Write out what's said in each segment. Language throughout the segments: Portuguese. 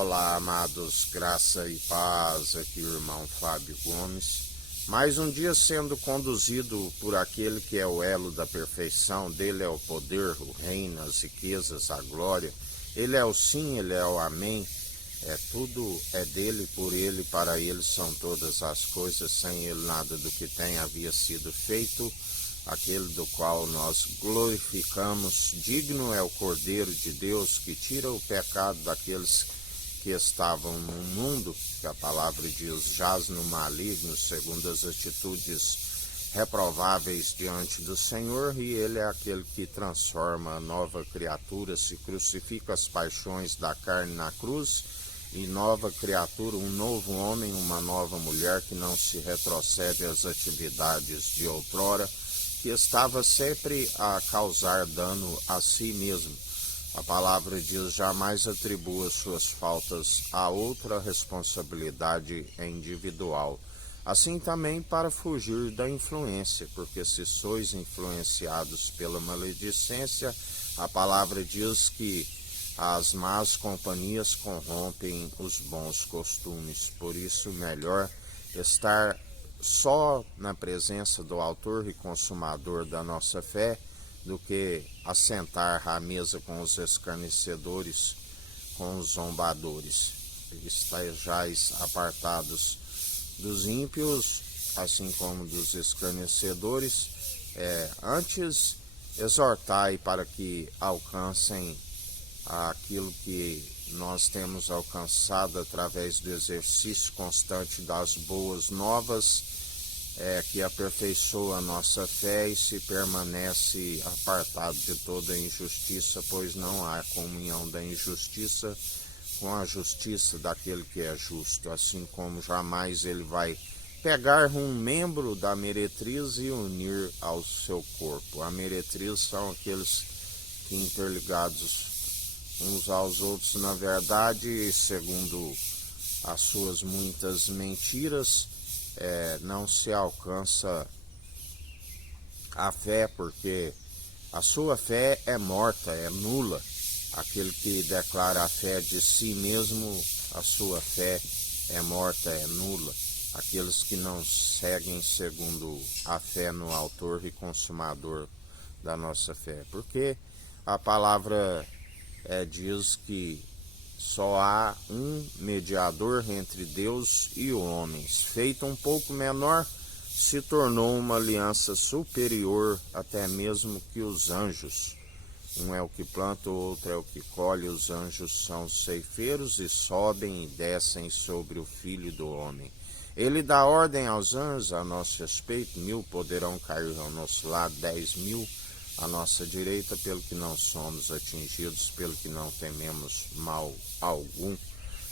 Olá, amados, graça e paz, aqui o irmão Fábio Gomes. Mais um dia sendo conduzido por aquele que é o elo da perfeição, dele é o poder, o reino, as riquezas, a glória. Ele é o sim, ele é o amém, tudo é dele, por ele, para ele são todas as coisas, sem ele nada do que tem havia sido feito. Aquele do qual nós glorificamos, digno é o Cordeiro de Deus que tira o pecado daqueles que estavam no mundo, que a palavra diz, jaz no maligno, segundo as atitudes reprováveis diante do Senhor, e ele é aquele que transforma a nova criatura, se crucifica as paixões da carne na cruz, e nova criatura, um novo homem, uma nova mulher que não se retrocede às atividades de outrora, que estava sempre a causar dano a si mesmo. A palavra diz, jamais atribua suas faltas a outra, responsabilidade individual. Assim também para fugir da influência, porque se sois influenciados pela maledicência, a palavra diz que as más companhias corrompem os bons costumes. Por isso, melhor estar só na presença do autor e consumador da nossa fé, do que assentar à mesa com os escarnecedores, com os zombadores. Estejais apartados dos ímpios, assim como dos escarnecedores, antes exortai para que alcancem aquilo que nós temos alcançado através do exercício constante das boas novas, que aperfeiçoa a nossa fé e se permanece apartado de toda injustiça, pois não há comunhão da injustiça com a justiça daquele que é justo, assim como jamais ele vai pegar um membro da meretriz e unir ao seu corpo. A meretriz são aqueles que interligados uns aos outros, na verdade, segundo as suas muitas mentiras, não se alcança a fé, porque a sua fé é morta, é nula. Aquele que declara a fé de si mesmo, a sua fé é morta, é nula. Aqueles que não seguem segundo a fé no autor e consumador da nossa fé. Porque a palavra diz que só há um mediador entre Deus e homens. Feito um pouco menor, se tornou uma aliança superior até mesmo que os anjos. Um é o que planta, o outro é o que colhe. Os anjos são os ceifeiros e sobem e descem sobre o Filho do Homem. Ele dá ordem aos anjos a nosso respeito, 1000 poderão cair ao nosso lado, 10.000 à nossa direita, pelo que não somos atingidos, pelo que não tememos mal algum.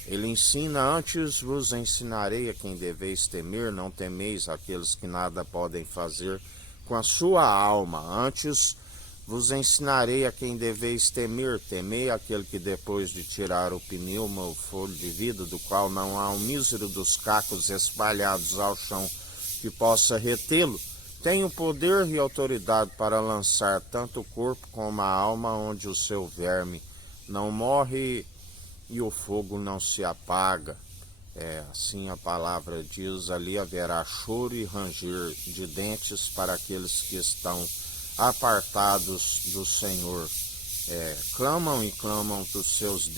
Ele ensina, antes vos ensinarei a quem deveis temer, não temeis aqueles que nada podem fazer com a sua alma. Antes vos ensinarei a quem deveis temer, temei aquele que depois de tirar o pneuma, o fôlego de vida, do qual não há um mísero dos cacos espalhados ao chão que possa retê-lo, tem o poder e autoridade para lançar tanto o corpo como a alma, onde o seu verme não morre e o fogo não se apaga. Assim a palavra diz, ali haverá choro e ranger de dentes para aqueles que estão apartados do Senhor. Clamam e clamam dos seus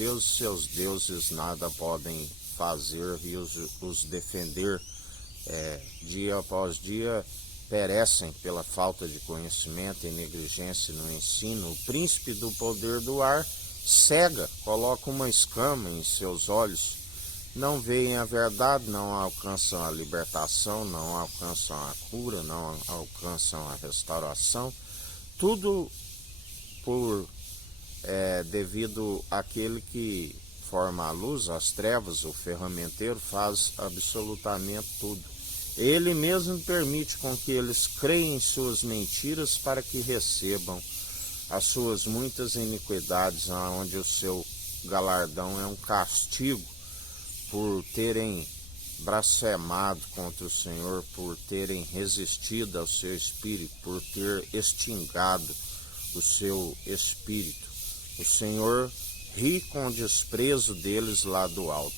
deuses nada podem fazer e os defender. Dia após dia perecem pela falta de conhecimento e negligência no ensino. O príncipe do poder do ar cega, coloca uma escama em seus olhos, não veem a verdade, não alcançam a libertação, não alcançam a cura, não alcançam a restauração, tudo devido àquele que forma a luz, as trevas, o ferramenteiro faz absolutamente tudo. Ele mesmo permite com que eles creem em suas mentiras para que recebam as suas muitas iniquidades, onde o seu galardão é um castigo por terem blasfemado contra o Senhor, por terem resistido ao seu espírito, por ter extingado o seu espírito. O Senhor ri com o desprezo deles lá do alto.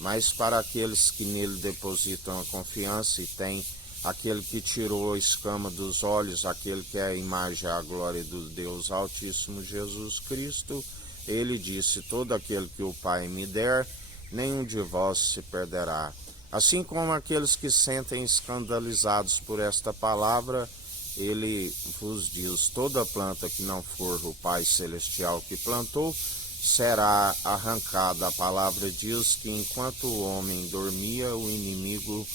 Mas para aqueles que nele depositam a confiança e têm aquele que tirou a escama dos olhos, aquele que é a imagem e a glória do Deus Altíssimo, Jesus Cristo, ele disse: todo aquele que o Pai me der, nenhum de vós se perderá. Assim como aqueles que sentem escandalizados por esta palavra, ele vos diz: toda planta que não for o Pai Celestial que plantou, será arrancada. A palavra diz que enquanto o homem dormia, o inimigo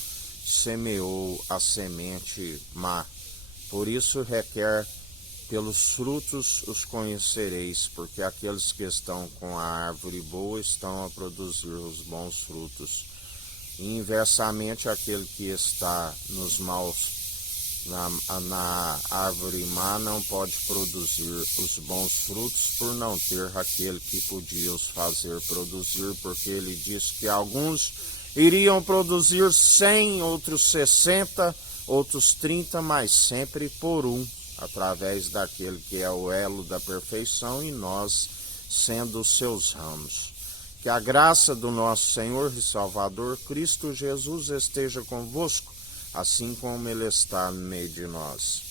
semeou a semente má. Por isso requer: pelos frutos os conhecereis, porque aqueles que estão com a árvore boa estão a produzir os bons frutos. E inversamente, aquele que está nos maus, na árvore má, não pode produzir os bons frutos por não ter aquele que podia os fazer produzir, porque ele disse que alguns iriam produzir 100, outros 60, outros 30, mas sempre por um, através daquele que é o elo da perfeição e nós sendo os seus ramos. Que a graça do nosso Senhor e Salvador Cristo Jesus esteja convosco, assim como ele está no meio de nós.